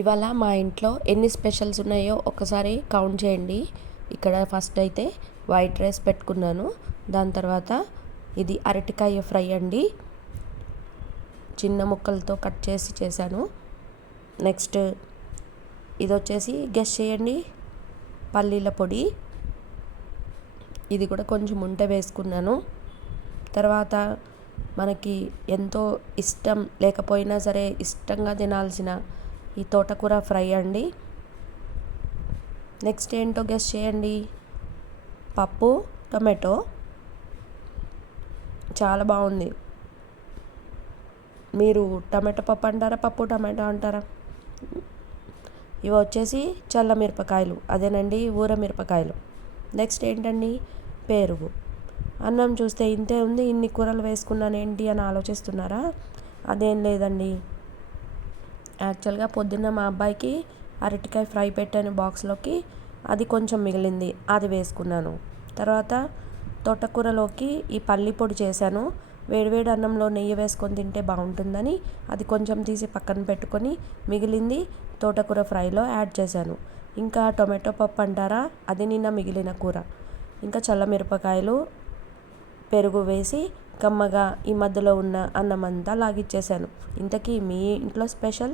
ఇవాళ మా ఇంట్లో ఎన్ని స్పెషల్స్ ఉన్నాయో ఒకసారి కౌంట్ చేయండి. ఇక్కడ ఫస్ట్ అయితే వైట్ రైస్ పెట్టుకున్నాను. దాని తర్వాత ఇది అరటికాయ ఫ్రై అండి. చిన్న ముక్కలతో కట్ చేసి చేశాను. నెక్స్ట్ ఇది వచ్చేసి గెస్ చేయండి. పల్లీల పొడి. ఇది కూడా కొంచెం ఉంట వేసుకున్నాను. తర్వాత మనకి ఎంతో ఇష్టం లేకపోయినా సరే ఇష్టంగా తినాల్సిన ఈ తోటకూర ఫ్రై అండి. నెక్స్ట్ ఏంటో గెస్ చేయండి. పప్పు టొమాటో. చాలా బాగుంది. మీరు టమాటో పప్పు అంటారా పప్పు టమాటో అంటారా? ఇవి వచ్చేసి చల్ల మిరపకాయలు. అదేనండి ఊర మిరపకాయలు. నెక్స్ట్ ఏంటండి? పెరుగు. అన్నం చూస్తే ఇంతే ఉంది ఇన్ని కూరలు వేసుకున్నాను ఏంటి అని ఆలోచిస్తున్నారా? అదేం లేదండి. యాక్చువల్గా పొద్దున్న మా అబ్బాయికి అరటికాయ ఫ్రై పెట్టాను బాక్స్లోకి. అది కొంచెం మిగిలింది అది వేసుకున్నాను. తర్వాత తోటకూరలోకి ఈ పల్లి పొడి చేశాను. వేడివేడి అన్నంలో నెయ్యి వేసుకొని తింటే బాగుంటుందని అది కొంచెం తీసి పక్కన పెట్టుకొని మిగిలింది తోటకూర ఫ్రైలో యాడ్ చేశాను. ఇంకా టొమాటో పప్పు అంటారా? అది నిన్న మిగిలిన కూర. ఇంకా చల్ల మిరపకాయలు పెరుగు వేసి కమ్మగా ఈ మధ్యలో ఉన్న అన్నం అంతా లాగిచ్చేసాను ఇంతకీ మీ ఇంట్లో స్పెషల్?